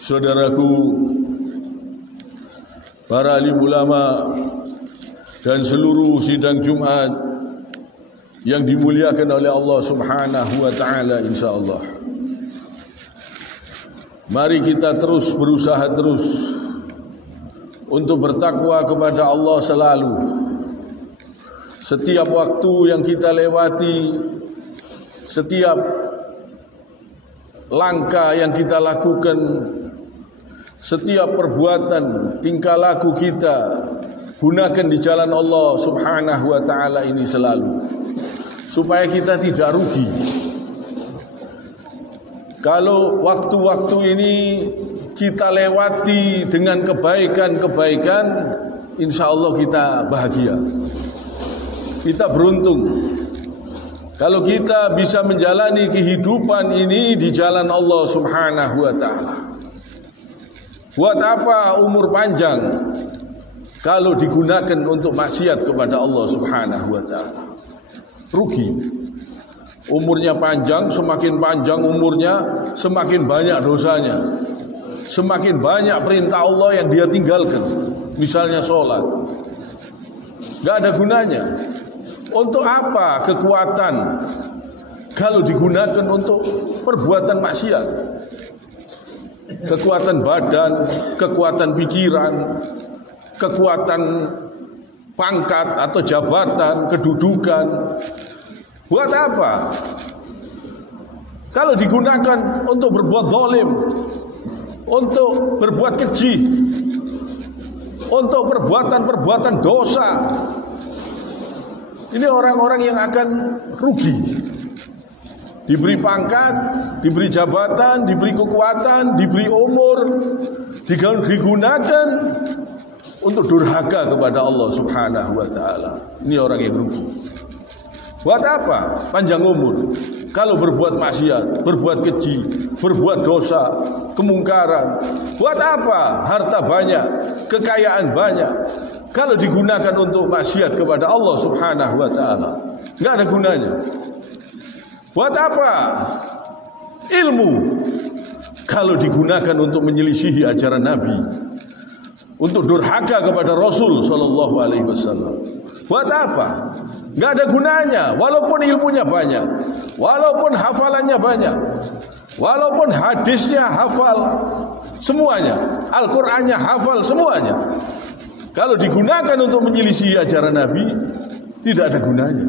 saudaraku, para alim ulama dan seluruh sidang Jumat yang dimuliakan oleh Allah Subhanahu wa taala, insyaallah. Mari kita terus berusaha untuk bertakwa kepada Allah selalu. Setiap waktu yang kita lewati, setiap langkah yang kita lakukan, setiap perbuatan, tingkah laku kita, gunakan di jalan Allah Subhanahu wa taala ini selalu, supaya kita tidak rugi. Kalau waktu-waktu ini kita lewati dengan kebaikan-kebaikan, insya Allah kita bahagia, kita beruntung. Kalau kita bisa menjalani kehidupan ini di jalan Allah Subhanahu wa ta'ala. Buat apa umur panjang kalau digunakan untuk maksiat kepada Allah Subhanahu wa ta'ala? Rugi. Umurnya panjang, semakin panjang umurnya, semakin banyak dosanya, semakin banyak perintah Allah yang dia tinggalkan. Misalnya sholat, gak ada gunanya. Untuk apa kekuatan kalau digunakan untuk perbuatan maksiat? Kekuatan badan, kekuatan pikiran, kekuatan pangkat atau jabatan, kedudukan, buat apa? Kalau digunakan untuk berbuat zalim, untuk berbuat keji, untuk perbuatan-perbuatan dosa, ini orang-orang yang akan rugi. Diberi pangkat, diberi jabatan, diberi kekuatan, diberi umur, digunakan untuk durhaka kepada Allah Subhanahu wa ta'ala. Ini orang yang rugi. Buat apa panjang umur kalau berbuat maksiat, berbuat keji, berbuat dosa, kemungkaran? Buat apa harta banyak, kekayaan banyak kalau digunakan untuk maksiat kepada Allah Subhanahu wa ta'ala? Enggak ada gunanya. Buat apa ilmu kalau digunakan untuk menyelisihi ajaran Nabi, untuk durhaka kepada Rasul sallallahu alaihi wasallam? Buat apa? Enggak ada gunanya. Walaupun ilmunya banyak, walaupun hafalannya banyak, walaupun hadisnya hafal semuanya, Al-Qur'annya hafal semuanya, kalau digunakan untuk menyelisih ajaran Nabi, tidak ada gunanya.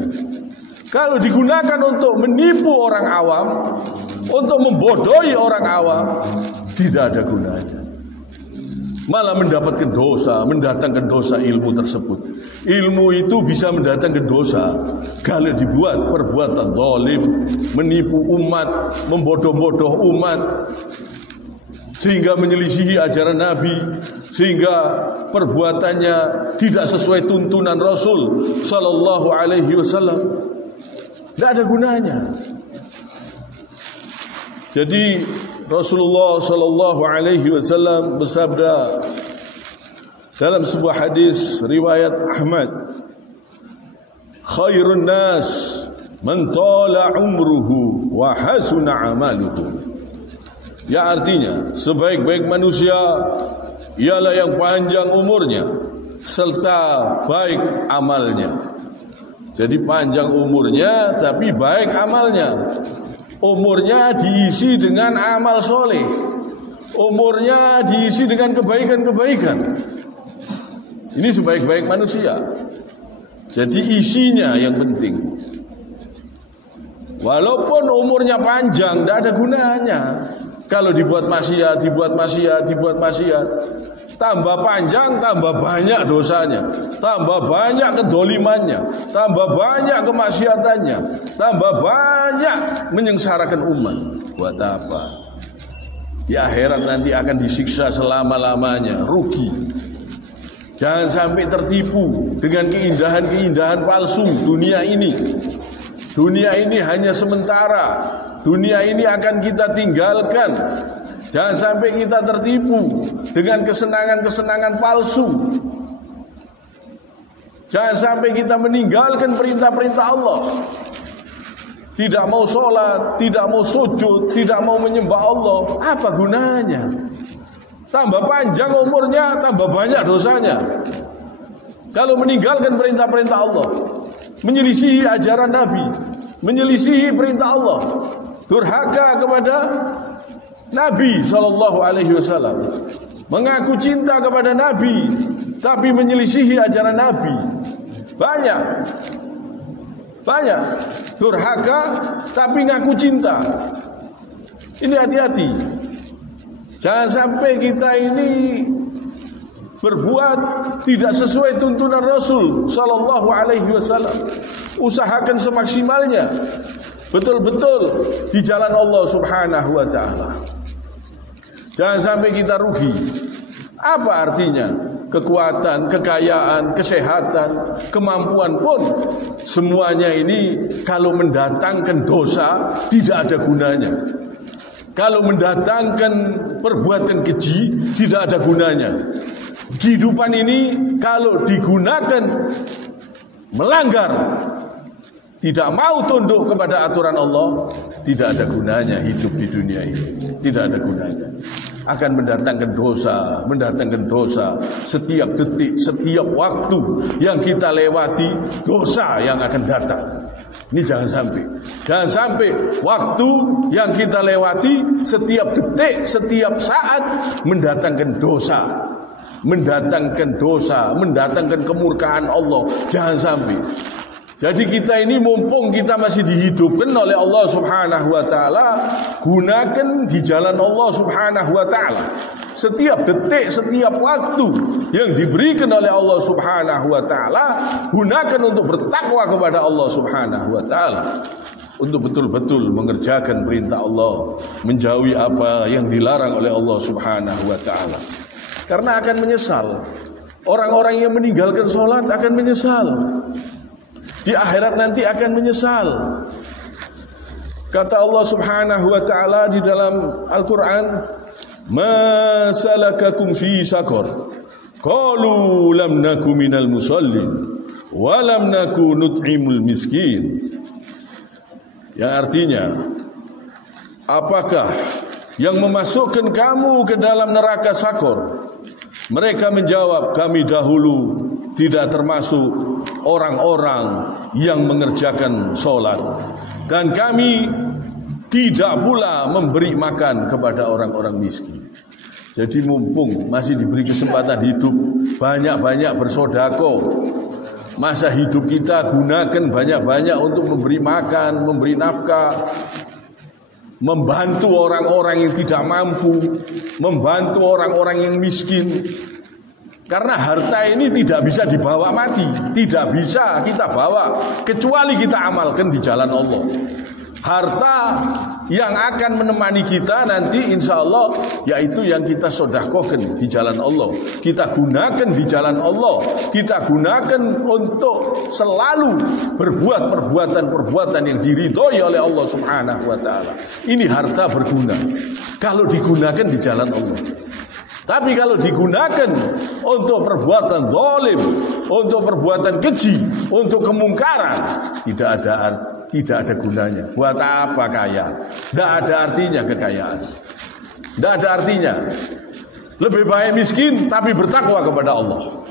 Kalau digunakan untuk menipu orang awam, untuk membodohi orang awam, tidak ada gunanya. Malah mendapatkan dosa, mendatangkan dosa ilmu tersebut. Ilmu itu bisa mendatangkan dosa kalau dibuat perbuatan zalim, menipu umat, membodoh-bodoh umat, sehingga menyelisihi ajaran Nabi, sehingga perbuatannya tidak sesuai tuntunan Rasul sallallahu alaihi wasallam. Tidak ada gunanya. Jadi Rasulullah sallallahu alaihi wasallam bersabda dalam sebuah hadis riwayat Ahmad, khairun nas man tala umruhu wa hasuna amaluhu. Ya, artinya sebaik-baik manusia ialah yang panjang umurnya serta baik amalnya. Jadi panjang umurnya tapi baik amalnya. Umurnya diisi dengan amal soleh, umurnya diisi dengan kebaikan-kebaikan. Ini sebaik-baik manusia. Jadi isinya yang penting. Walaupun umurnya panjang, tidak ada gunanya kalau dibuat maksiat, dibuat maksiat, dibuat maksiat. Tambah panjang, tambah banyak dosanya, tambah banyak kedolimannya, tambah banyak kemaksiatannya, tambah banyak menyengsarakan umat. Buat apa? Di akhirat nanti akan disiksa selama-lamanya, rugi. Jangan sampai tertipu dengan keindahan-keindahan palsu dunia ini. Dunia ini hanya sementara. Dunia ini akan kita tinggalkan. Jangan sampai kita tertipu dengan kesenangan-kesenangan palsu. Jangan sampai kita meninggalkan perintah-perintah Allah. tidak mau sholat, tidak mau sujud, tidak mau menyembah Allah, apa gunanya? Tambah panjang umurnya, tambah banyak dosanya. Kalau meninggalkan perintah-perintah Allah, menyelisihi ajaran Nabi, menyelisihi perintah Allah, durhaka kepada Nabi SAW, mengaku cinta kepada Nabi, tapi menyelisihi ajaran Nabi. Banyak durhaka tapi ngaku cinta. Ini hati-hati. Jangan sampai kita ini berbuat tidak sesuai tuntunan Rasul sallallahu alaihi wasallam. Usahakan semaksimalnya betul-betul di jalan Allah Subhanahu wa taala. Jangan sampai kita rugi. Apa artinya? Kekuatan, kekayaan, kesehatan, kemampuan pun semuanya ini kalau mendatangkan dosa tidak ada gunanya. Kalau mendatangkan perbuatan keji tidak ada gunanya. Kehidupan ini kalau digunakan melanggar, tidak mau tunduk kepada aturan Allah, tidak ada gunanya hidup di dunia ini. Tidak ada gunanya. Akan mendatangkan dosa setiap detik, setiap waktu yang kita lewati, dosa yang akan datang. Ini jangan sampai waktu yang kita lewati, setiap detik, setiap saat mendatangkan dosa, mendatangkan kemurkaan Allah. Jangan sampai. Jadi kita ini mumpung kita masih dihidupkan oleh Allah Subhanahu wa taala, gunakan di jalan Allah Subhanahu wa taala. Setiap detik, setiap waktu yang diberikan oleh Allah Subhanahu wa taala, gunakan untuk bertakwa kepada Allah Subhanahu wa taala. Untuk betul-betul mengerjakan perintah Allah, menjauhi apa yang dilarang oleh Allah Subhanahu wa taala. Karena akan menyesal. Orang-orang yang meninggalkan sholat akan menyesal. Di akhirat nanti akan menyesal. Kata Allah Subhanahu wa taala di dalam Al-Qur'an, "Ma salakakum fi saqar? Qalu lam naku minal musallin wa lam naku nut'imul miskin." Yang artinya, apakah yang memasukkan kamu ke dalam neraka Sakor? Mereka menjawab, kami dahulu tidak termasuk orang-orang yang mengerjakan sholat, dan kami tidak pula memberi makan kepada orang-orang miskin. Jadi mumpung masih diberi kesempatan hidup, banyak-banyak bersodako. Masa hidup kita gunakan banyak-banyak untuk memberi makan, memberi nafkah, membantu orang-orang yang tidak mampu, membantu orang-orang yang miskin. Karena harta ini tidak bisa dibawa mati, tidak bisa kita bawa kecuali kita amalkan di jalan Allah. Harta yang akan menemani kita nanti insya Allah, yaitu yang kita sedekahkan di jalan Allah, kita gunakan di jalan Allah, kita gunakan untuk selalu berbuat perbuatan-perbuatan yang diridhoi oleh Allah Subhanahu wa taala. Ini harta berguna kalau digunakan di jalan Allah. Tapi kalau digunakan untuk perbuatan zalim, untuk perbuatan keji, untuk kemungkaran, tidak ada gunanya. Buat apa kaya? Tidak ada artinya kekayaan. Tidak ada artinya. Lebih baik miskin tapi bertakwa kepada Allah.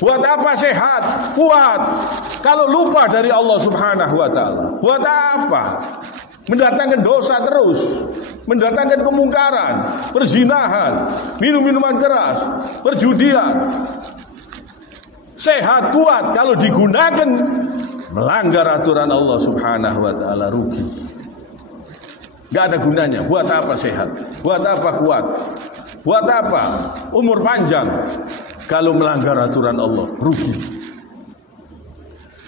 Buat apa sehat, kuat, kalau lupa dari Allah Subhanahu wa taala? Buat apa? Mendatangkan dosa terus, mendatangkan kemungkaran, perzinahan, minum-minuman keras, perjudian. Sehat kuat kalau digunakan melanggar aturan Allah Subhanahu wa taala, rugi. Gak ada gunanya. Buat apa sehat? Buat apa kuat? Buat apa umur panjang kalau melanggar aturan Allah? Rugi.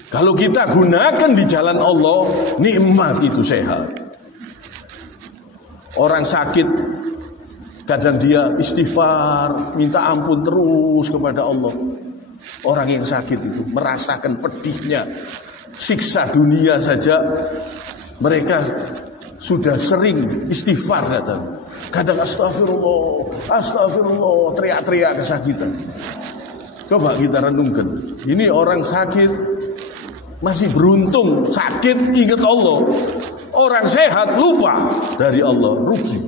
Kalau kita gunakan di jalan Allah, nikmat itu sehat. Orang sakit, kadang dia istighfar, minta ampun terus kepada Allah. Orang yang sakit itu merasakan pedihnya siksa dunia saja, mereka sudah sering istighfar kadang astagfirullah, astagfirullah, teriak-teriak kesakitan. Coba kita renungkan, ini orang sakit masih beruntung sakit ingat Allah, Orang sehat lupa dari Allah, rugi.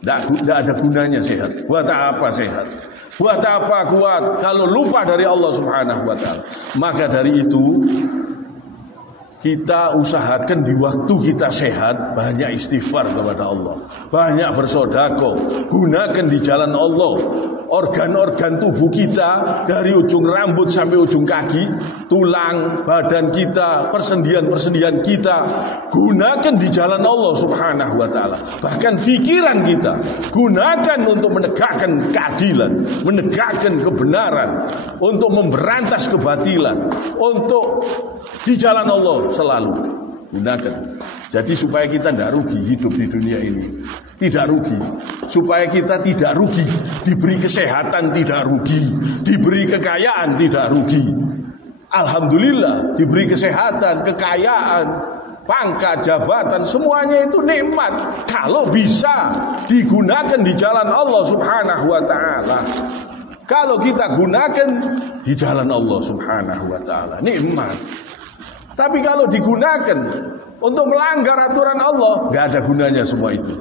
Tidak ada gunanya sehat. Buat apa sehat? Buat apa kuat kalau lupa dari Allah Subhanahu wa ta'ala? Maka dari itu kita usahakan di waktu kita sehat banyak istighfar kepada Allah, banyak bersedekah, gunakan di jalan Allah. Organ-organ tubuh kita dari ujung rambut sampai ujung kaki, tulang, badan kita, persendian-persendian kita, gunakan di jalan Allah Subhanahu wa ta'ala. Bahkan pikiran kita gunakan untuk menegakkan keadilan, menegakkan kebenaran, untuk memberantas kebatilan, untuk di jalan Allah selalu gunakan. Jadi supaya kita tidak rugi hidup di dunia ini, tidak rugi. Supaya kita tidak rugi, diberi kesehatan tidak rugi, diberi kekayaan tidak rugi. Alhamdulillah, diberi kesehatan, kekayaan, pangkat, jabatan, semuanya itu nikmat kalau bisa digunakan di jalan Allah Subhanahu wa ta'ala. Kalau kita gunakan di jalan Allah Subhanahu wa ta'ala, nikmat. Tapi kalau digunakan untuk melanggar aturan Allah, nggak ada gunanya semua itu.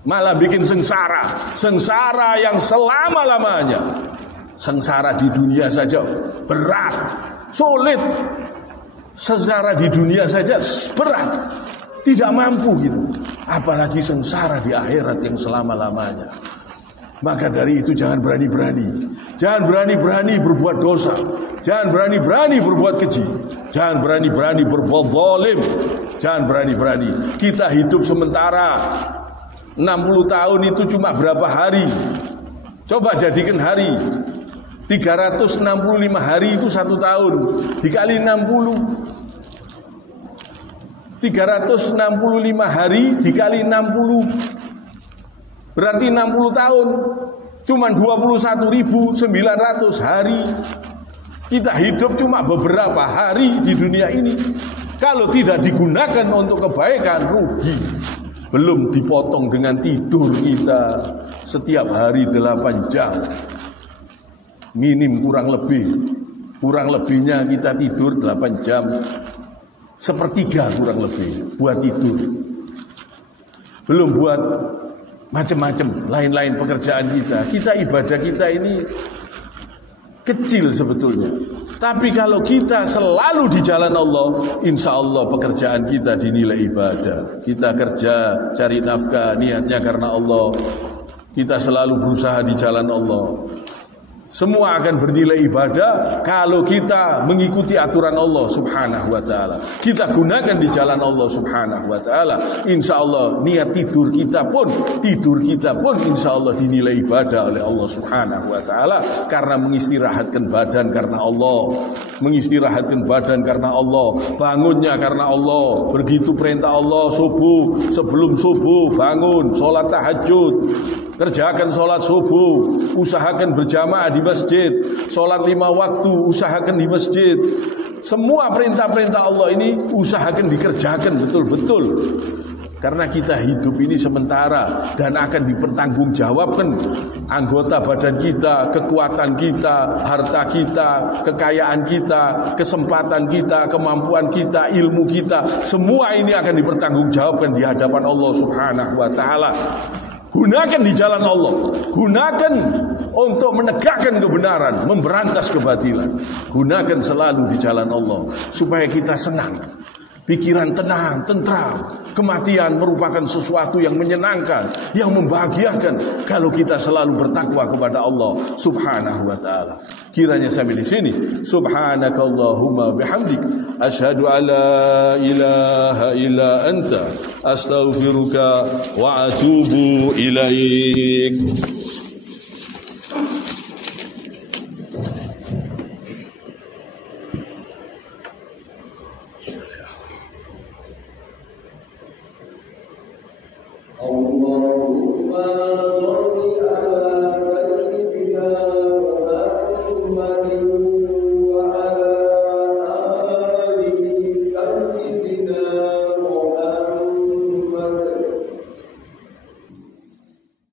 Malah bikin sengsara, sengsara yang selama-lamanya. Sengsara di dunia saja berat, sulit. Sengsara di dunia saja berat, tidak mampu gitu. Apalagi sengsara di akhirat yang selama-lamanya. Maka dari itu jangan berani-berani, jangan berani-berani berbuat dosa, jangan berani-berani berbuat keji, jangan berani-berani berbuat zalim, jangan berani-berani. Kita hidup sementara, 60 tahun itu cuma berapa hari? Coba jadikan hari, 365 hari itu 1 tahun, dikali 60. 365 hari dikali 60 berarti 60 tahun, cuma 21.900 hari. Kita hidup cuma beberapa hari di dunia ini. Kalau tidak digunakan untuk kebaikan, rugi. Belum dipotong dengan tidur kita setiap hari 8 jam. Minim kurang lebih. Kurang lebihnya kita tidur 8 jam. Sepertiga kurang lebih buat tidur. Belum buat macam-macam lain-lain pekerjaan kita. Kita ibadah kita ini kecil sebetulnya. Tapi kalau kita selalu di jalan Allah, insya Allah pekerjaan kita dinilai ibadah. Kita kerja, cari nafkah, niatnya karena Allah. Kita selalu berusaha di jalan Allah. Semua akan bernilai ibadah kalau kita mengikuti aturan Allah Subhanahu wa ta'ala. Kita gunakan di jalan Allah Subhanahu wa ta'ala. Insya Allah niat tidur kita pun insya Allah dinilai ibadah oleh Allah Subhanahu wa ta'ala. Karena mengistirahatkan badan karena Allah, mengistirahatkan badan karena Allah, bangunnya karena Allah. Begitu perintah Allah subuh, sebelum subuh bangun, sholat tahajud, kerjakan sholat subuh, usahakan berjamaah di masjid, sholat 5 waktu, usahakan di masjid. Semua perintah-perintah Allah ini usahakan dikerjakan betul-betul. Karena kita hidup ini sementara dan akan dipertanggungjawabkan anggota badan kita, kekuatan kita, harta kita, kekayaan kita, kesempatan kita, kemampuan kita, ilmu kita. Semua ini akan dipertanggungjawabkan di hadapan Allah Subhanahu wa ta'ala. Gunakan di jalan Allah, gunakan untuk menegakkan kebenaran, memberantas kebatilan. Gunakan selalu di jalan Allah supaya kita senang, pikiran tenang, tentram. Kematian merupakan sesuatu yang menyenangkan, yang membahagiakan kalau kita selalu bertakwa kepada Allah Subhanahu wa ta'ala. Kiranya sampai di sini. Subhanakallahumma bihamdik, asyhadu an la ilaha illa anta, astaghfiruka wa atubu ilaik.